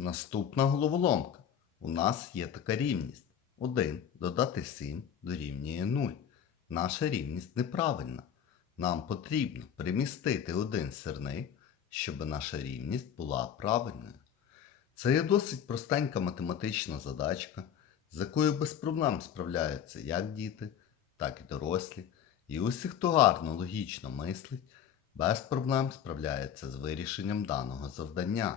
Наступна головоломка. У нас є така рівність. 1 додати 7 дорівнює 0. Наша рівність неправильна. Нам потрібно примістити один сирник, щоб наша рівність була правильною. Це є досить простенька математична задачка, з якою без проблем справляються як діти, так і дорослі. І усі, хто гарно логічно мислить, без проблем справляється з вирішенням даного завдання.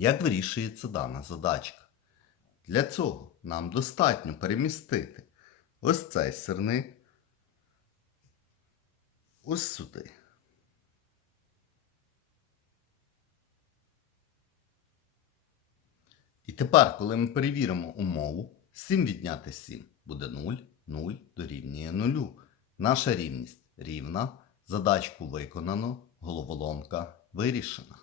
Як вирішується дана задачка? Для цього нам достатньо перемістити ось цей сирник ось сюди. І тепер, коли ми перевіримо умову, 7 відняти 7 буде 0, 0 дорівнює 0. Наша рівність рівна. Задачку виконано, головоломка вирішена.